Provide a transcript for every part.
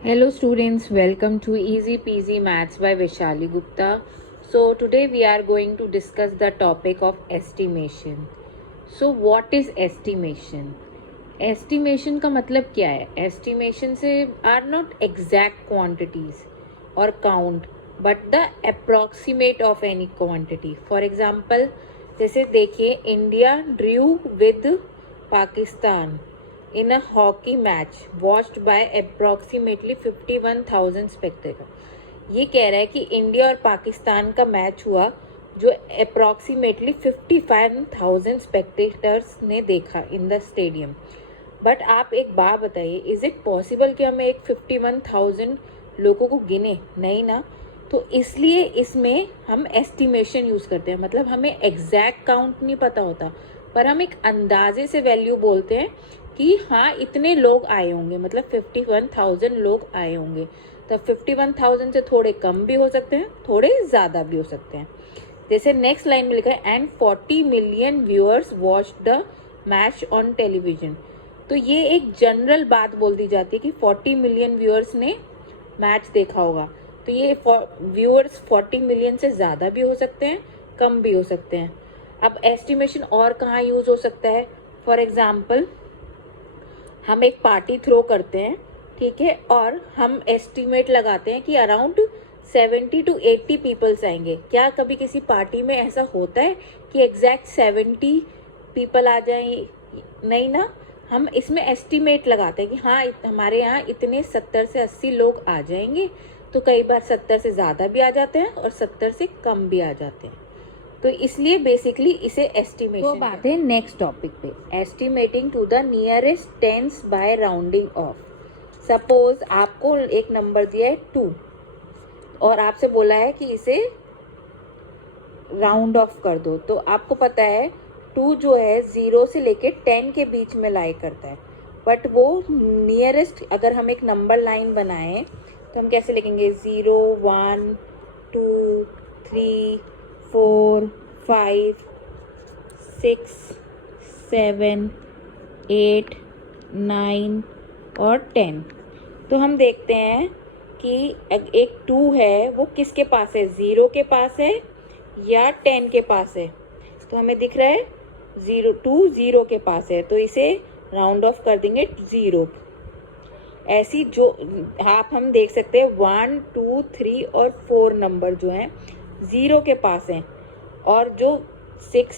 Hello students, welcome to Easy Peasy Maths by Vishali Gupta. So today we are going to discuss the topic of estimation. So what is estimation? Estimation का मतलब क्या है? Estimation से are not exact quantities or count but the approximate of any quantity. For example, जैसे देखिए India Drew with Pakistan in a hockey match watched by approximately 51,000 spectators। ये कह रहा है कि इंडिया और पाकिस्तान का मैच हुआ जो अप्रॉक्सीमेटली 55,000 स्पेक्टेटर्स ने देखा इन द स्टेडियम। बट आप एक बात बताइए, इज इट पॉसिबल कि हमें एक 51,000 लोगों को गिने? नहीं ना। तो इसलिए इसमें हम एस्टिमेशन यूज़ करते हैं, मतलब हमें एग्जैक्ट काउंट नहीं पता होता पर हम एक अंदाजे से वैल्यू बोलते हैं कि हाँ इतने लोग आए होंगे, मतलब 51,000 लोग आए होंगे। तो 51,000 से थोड़े कम भी हो सकते हैं, थोड़े ज़्यादा भी हो सकते हैं। जैसे नेक्स्ट लाइन में लिखा है and 40 million viewers watch the match on television. तो ये एक जनरल बात बोल दी जाती है कि 40 मिलियन व्यूअर्स ने मैच देखा होगा। तो ये व्यूअर्स 40 मिलियन से ज़्यादा भी हो सकते हैं, कम भी हो सकते हैं। अब एस्टिमेशन और कहाँ यूज़ हो सकता है? फॉर एग्जाम्पल, हम एक पार्टी थ्रो करते हैं, ठीक है, और हम एस्टिमेट लगाते हैं कि अराउंड 70 to 80 पीपल्स आएंगे। क्या कभी किसी पार्टी में ऐसा होता है कि एग्जैक्ट 70 पीपल आ जाएं? नहीं ना। हम इसमें एस्टिमेट लगाते हैं कि हाँ हमारे यहाँ इतने 70 से 80 लोग आ जाएंगे। तो कई बार 70 से ज़्यादा भी आ जाते हैं और 70 से कम भी आ जाते हैं। तो इसलिए बेसिकली इसे एस्टिमेशन। तो बात है नेक्स्ट टॉपिक पे, estimating to the nearest tens by rounding off. Suppose आपको एक नंबर दिया है 2 और आपसे बोला है कि इसे राउंड ऑफ कर दो। तो आपको पता है 2 जो है 0 से लेके 10 के बीच में लाई करता है, बट वो नियरेस्ट अगर हम एक नंबर लाइन बनाएं तो हम कैसे लिखेंगे? 0 1 2 3 4 5 6 7 8 9 और 10। तो हम देखते हैं कि एक 2 है वो किसके पास है? 0 के पास है या 10 के पास है? तो हमें दिख रहा है 0 के पास है, तो इसे राउंड ऑफ कर देंगे 0। ऐसी जो आप हम देख सकते हैं 1 2 3 और 4 नंबर जो हैं 0 के पास हैं, और जो 6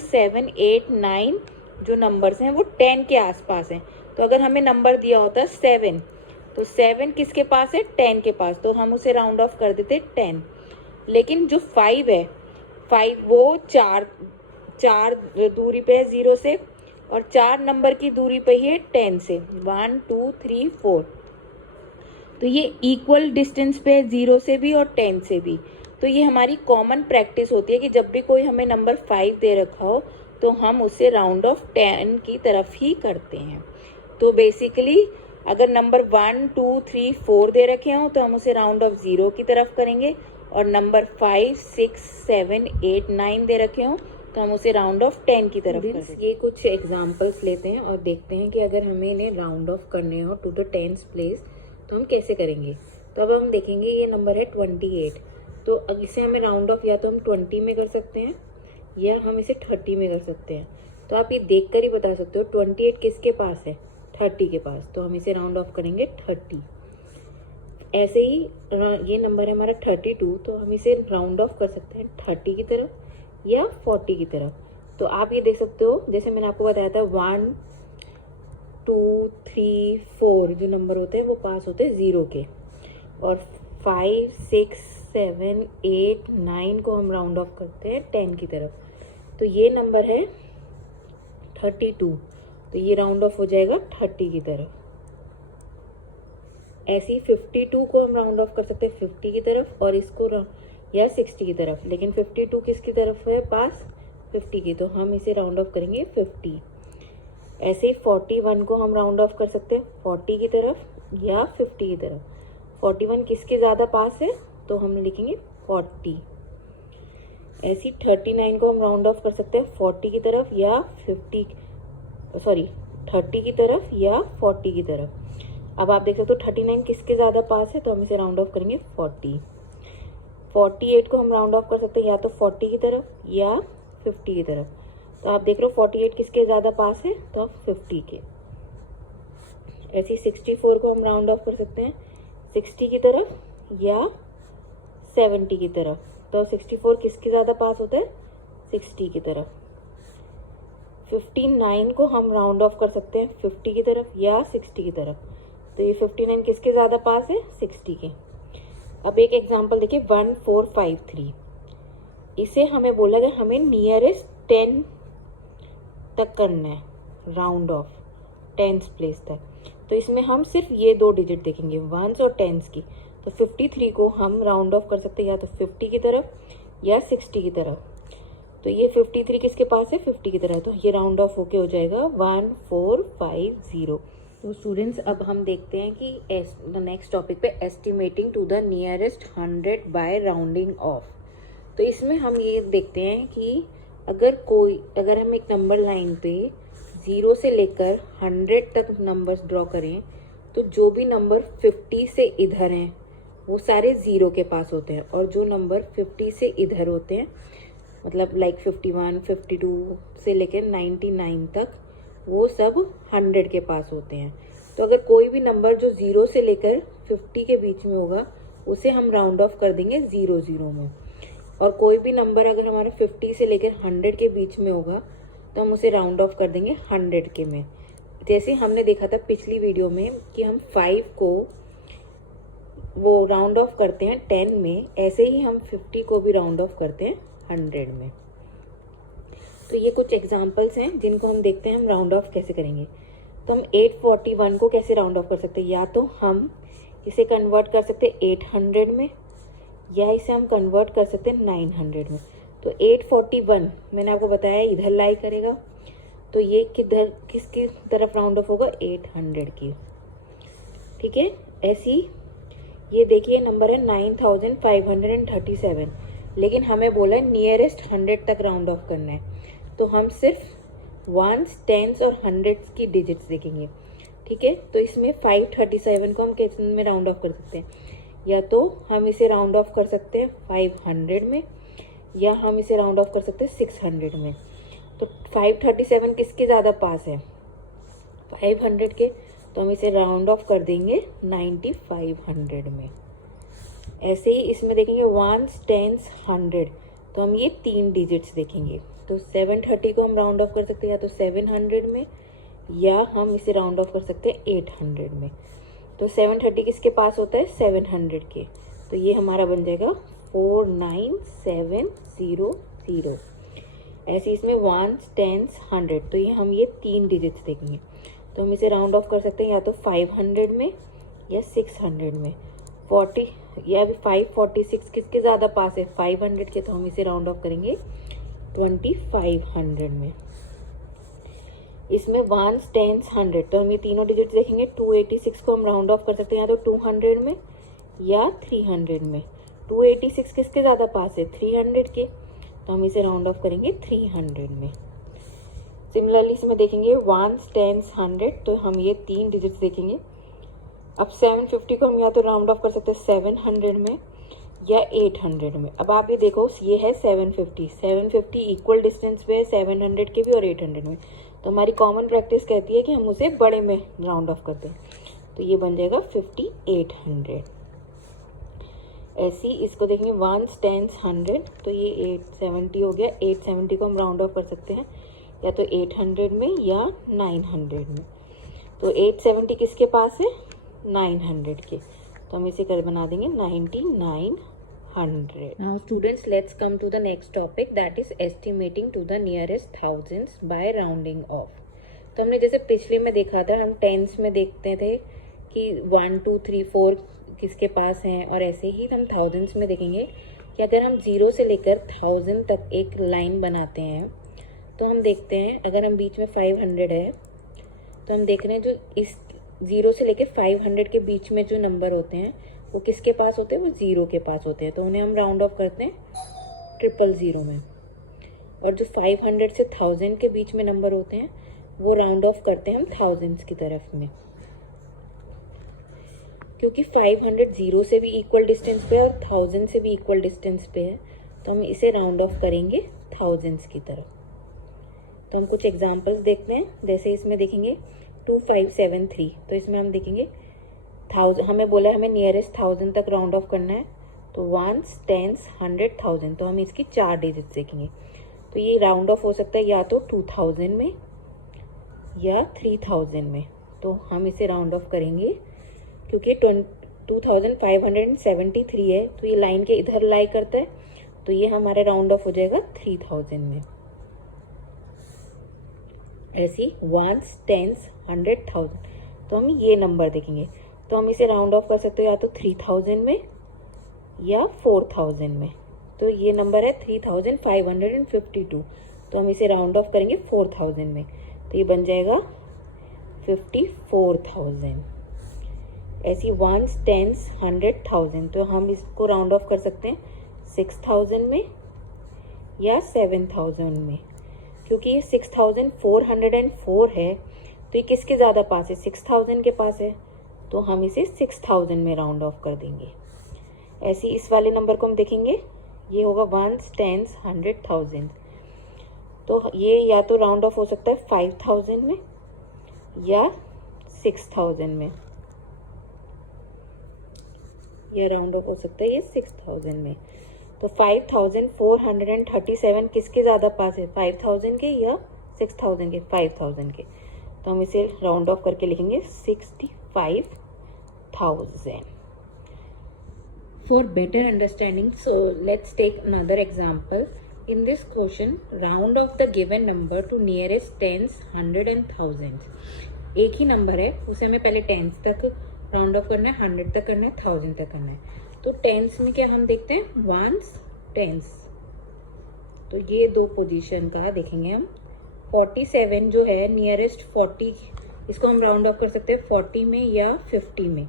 7 8 9 जो नंबर्स हैं वो 10 के आसपास हैं। तो अगर हमें नंबर दिया होता 7, तो 7 किसके पास है? 10 के पास, तो हम उसे राउंड ऑफ कर देते 10। लेकिन जो 5 है, 5 वो चार दूरी पे है 0 से, और 4 नंबर की दूरी पे ही है 10 से, 1 2 3 4। तो ये इक्वल डिस्टेंस पे है 0 से भी और 10 से भी। तो ये हमारी कॉमन प्रैक्टिस होती है कि जब भी कोई हमें नंबर 5 दे रखा हो तो हम उसे राउंड ऑफ 10 की तरफ ही करते हैं। तो बेसिकली अगर नंबर 1 2 3 4 दे रखे हों तो हम उसे राउंड ऑफ 0 की तरफ करेंगे, और नंबर 5 6 7 8 9 दे रखे हों तो हम उसे राउंड ऑफ 10 की तरफ करेंगे। ये कुछ एग्जांपल्स लेते हैं और देखते हैं कि अगर हमें इन्हें राउंड ऑफ करने हो टू द 10th प्लेस तो हम कैसे करेंगे। तो अब हम देखेंगे ये नंबर है 28। तो अब इसे हमें राउंड ऑफ या तो हम 20 में कर सकते हैं या हम इसे 30 में कर सकते हैं। तो आप ये देखकर ही बता सकते हो 28 किसके पास है? 30 के पास, तो हम इसे राउंड ऑफ करेंगे 30। ऐसे ही ये नंबर है हमारा 32, तो हम इसे राउंड ऑफ कर सकते हैं 30 की तरफ या 40 की तरफ। तो आप ये देख सकते हो, जैसे मैंने आपको बताया था 1 2 3 4 जो नंबर होते हैं वो पास होते हैं 0 के, और 5 6 7 8 9 को हम राउंड ऑफ करते हैं 10 की तरफ। तो ये नंबर है 32, तो ये राउंड ऑफ हो जाएगा 30 की तरफ। ऐसे ही 52 को हम राउंड ऑफ कर सकते हैं 50 की तरफ, और इसको या 60 की तरफ। लेकिन 52 किसकी तरफ है पास? 50 की, तो हम इसे राउंड ऑफ करेंगे 50। ऐसे ही 41 को हम राउंड ऑफ कर सकते हैं 40 की तरफ या 50 की तरफ। 41 किसके ज़्यादा पास है? तो हम लिखेंगे 40। ऐसी 39 को हम राउंड ऑफ कर सकते हैं 40 की तरफ या 30 की तरफ या 40 की तरफ। अब आप देख सकते हो 39 किसके ज़्यादा पास है, तो हम इसे राउंड ऑफ करेंगे 40। 48 को हम राउंड ऑफ कर सकते हैं या तो 40 की तरफ या 50 की तरफ। तो आप देख रहे हो 48 किसके ज़्यादा पास है, तो आप 50 के। ऐसे ही 64 को हम राउंड ऑफ कर सकते हैं 60 की तरफ या 70 की तरफ। तो 64 किसके ज़्यादा पास होता है, 60 की तरफ। 59 को हम राउंड ऑफ कर सकते हैं 50 की तरफ या 60 की तरफ। तो ये 59 किसके ज़्यादा पास है, 60 के। अब एक एग्जांपल देखिए 1453। इसे हमें बोला गया हमें नियरेस्ट 10 तक करना है, राउंड ऑफ 10th प्लेस तक। तो इसमें हम सिर्फ ये 2 डिजिट देखेंगे, 1s और 10s की। तो 53 को हम राउंड ऑफ कर सकते हैं या तो 50 की तरफ या 60 की तरफ। तो ये 53 किसके पास है, 50 की तरफ। तो ये राउंड ऑफ होके हो जाएगा 1450। तो स्टूडेंट्स अब हम देखते हैं कि नेक्स्ट टॉपिक पे estimating to the nearest 100 by rounding off. तो इसमें हम ये देखते हैं कि अगर हम एक नंबर लाइन पे 0 से लेकर 100 तक नंबर्स ड्रॉ करें, तो जो भी नंबर 50 से इधर हैं वो सारे 0 के पास होते हैं, और जो नंबर 50 से इधर होते हैं मतलब लाइक 51, 52 से लेकर 99 तक वो सब 100 के पास होते हैं। तो अगर कोई भी नंबर जो 0 से लेकर 50 के बीच में होगा उसे हम राउंड ऑफ कर देंगे 00 में, और कोई भी नंबर अगर हमारा 50 से लेकर 100 के बीच में होगा तो हम उसे राउंड ऑफ कर देंगे 100 के में। जैसे हमने देखा था पिछली वीडियो में कि हम 5 को वो राउंड ऑफ करते हैं 10 में, ऐसे ही हम 50 को भी राउंड ऑफ करते हैं 100 में। तो ये कुछ एग्जांपल्स हैं जिनको हम देखते हैं हम राउंड ऑफ कैसे करेंगे। तो हम 841 को कैसे राउंड ऑफ कर सकते हैं, या तो हम इसे कन्वर्ट कर सकते हैं 800 में या इसे हम कन्वर्ट कर सकते हैं 900 में। तो 841 मैंने आपको बताया इधर लाई करेगा, तो ये किधर किसकी तरफ राउंड ऑफ होगा, 800 की। ठीक है, ऐसी ये देखिए नंबर है 9537, लेकिन हमें बोला है नियरेस्ट 100 तक राउंड ऑफ करना है। तो हम सिर्फ 1s, 10s और 100s की डिजिट्स देखेंगे। ठीक है, तो इसमें 537 को हम किस में राउंड ऑफ कर सकते हैं, या तो हम इसे राउंड ऑफ कर सकते हैं 500 में या हम इसे राउंड ऑफ कर सकते हैं 600 में। तो 537 किसके ज़्यादा पास है, 500 के। तो हम इसे राउंड ऑफ कर देंगे 9500 में। ऐसे ही इसमें देखेंगे 1s, 10s, 100, तो हम ये 3 डिजिट्स देखेंगे। तो 730 को हम राउंड ऑफ कर सकते हैं या तो 700 में या हम इसे राउंड ऑफ कर सकते हैं 800 में। तो 730 किसके पास होता है, 700 के। तो ये हमारा बन जाएगा 49700। ऐसे इसमें 1s, 10s, 100, तो ये हम ये 3 डिजिट्स देखेंगे। तो हम इसे राउंड ऑफ कर सकते हैं या तो 500 में या 600 में। 40 या 546 किसके ज़्यादा पास है, 500 के। तो हम इसे राउंड ऑफ करेंगे 2500 में। इसमें 1s, 10s, 100, तो हम ये तीनों डिजिट्स देखेंगे। 286 को हम राउंड ऑफ कर सकते हैं या तो 200 में या 300 में। 286 किसके ज़्यादा पास है, 300 के। तो हम इसे राउंड ऑफ करेंगे 300 में। सिमिलरली इसमें देखेंगे 1s, 10s, 100, तो हम ये 3 डिजिट्स देखेंगे। अब 750 को हम या तो राउंड ऑफ कर सकते हैं 700 में या 800 में। अब आप ये देखो ये है 750 इक्वल डिस्टेंस पे है 700 के भी और 800 में। तो हमारी कॉमन प्रैक्टिस कहती है कि हम उसे बड़े में राउंड ऑफ करते हैं। तो ये बन जाएगा 5800। ऐसी इसको देखेंगे 1s, 10s, 100, तो ये 870 हो गया। 870 को हम राउंड ऑफ कर सकते हैं या तो 800 में या 900 में। तो 870 किसके पास है, 900 के। तो हम इसे कर बना देंगे 9900। Now students, let's come to the next topic, that is estimating to the nearest thousands by rounding off. तो हमने जैसे पिछले में देखा था, हम टेंस में देखते थे कि 1, 2, 3, 4 किसके पास हैं, और ऐसे ही हम थाउजेंड्स में देखेंगे कि अगर हम 0 से लेकर 1000 तक एक लाइन बनाते हैं तो हम देखते हैं अगर हम बीच में 500 है तो हम देख रहे हैं जो इस 0 से लेकर 500 के बीच में जो नंबर होते हैं वो किसके पास होते हैं, वो 0 के पास होते हैं। तो उन्हें हम राउंड ऑफ करते हैं 000 में। और जो 500 से 1000 के बीच में नंबर होते हैं वो राउंड ऑफ करते हैं हम थाउजेंड्स की तरफ में। क्योंकि 500 जीरो से भी इक्वल डिस्टेंस पे है और 1000 से भी इक्वल डिस्टेंस पे है, तो हम इसे राउंड ऑफ करेंगे थाउजेंड्स की तरफ। तो हम कुछ एग्जांपल्स देखते हैं। जैसे इसमें देखेंगे 2573, तो इसमें हम देखेंगे 1000, हमें बोला है हमें नियरेस्ट 1000 तक राउंड ऑफ करना है, तो वंस, टेंस, 100, 1000, तो हम इसकी 4 डिजिट्स देखेंगे। तो ये राउंड ऑफ हो सकता है या तो 2000 में या 3000 में, तो हम इसे राउंड ऑफ करेंगे क्योंकि 2573 है, तो ये लाइन के इधर लाई करता है, तो ये हमारा राउंड ऑफ हो जाएगा 3000 में। ऐसी वंस, टेंस, 100, 1000, तो हम ये नंबर देखेंगे। तो हम इसे राउंड ऑफ कर सकते हो या तो 3000 में या 4000 में। तो ये नंबर है 3552, तो हम इसे राउंड ऑफ करेंगे 4000 में, तो ये बन जाएगा 54,000। ऐसी वंस, टेंस, 100, 1000, तो हम इसको राउंड ऑफ कर सकते हैं 6000 में या 7000 में। क्योंकि ये 6404 है, तो ये किसके ज़्यादा पास है, 6000 के पास है, तो हम इसे 6000 में राउंड ऑफ कर देंगे। ऐसे इस वाले नंबर को हम देखेंगे, ये होगा वंस, टेंस, 100, 1000, तो ये या तो राउंड ऑफ हो सकता है 5000 में या 6000 में, या राउंड ऑफ हो सकता है ये 6000 में। तो 5437 किसके ज़्यादा पास है, 5000 के या 6000 के, 5000 के, तो हम इसे राउंड ऑफ करके लिखेंगे 65,000। For better understanding, so let's take another example. In this question, round off the given number to nearest tens, 100 and thousands. एक ही नंबर है, उसे हमें पहले टेंस तक राउंड ऑफ करना है, 100 तक करना है, 1000 तक करना है। तो टेंस में क्या हम देखते हैं, वंस, टेंस, तो ये दो पोजीशन का देखेंगे हम। 47 जो है नियरेस्ट 40, इसको हम राउंड ऑफ कर सकते हैं 40 में या 50 में।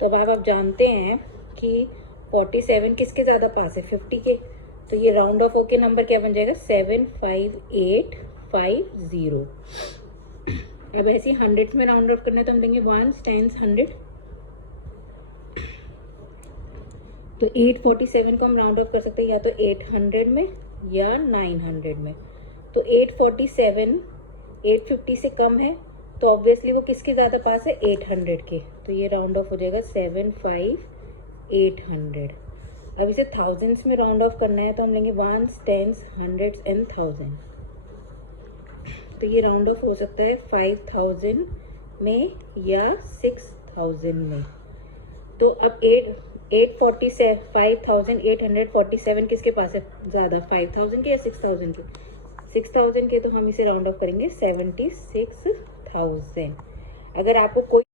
तो अब आप जानते हैं कि 47 किसके ज़्यादा पास है, 50 के, तो ये राउंड ऑफ होके नंबर क्या बन जाएगा, 75850। अब ऐसे 100 में राउंड ऑफ करना है, तो हम लेंगे वंस, टेंस, 100, तो 847 को हम राउंड ऑफ कर सकते हैं या तो 800 में या 900 में। तो 847 850 से कम है, तो ऑब्वियसली वो किसके ज़्यादा पास है, 800 के, तो ये राउंड ऑफ हो जाएगा 75800। अब इसे थाउजेंड्स में राउंड ऑफ करना है, तो हम लेंगे वंस, टेंस, 100 एंड 1000, तो ये राउंड ऑफ हो सकता है 5000 में या 6000 में। तो अब 5847 किसके पास है ज़्यादा, 5000 के या 6000 के, 6000 के, तो हम इसे राउंड ऑफ करेंगे 76,000। अगर आपको कोई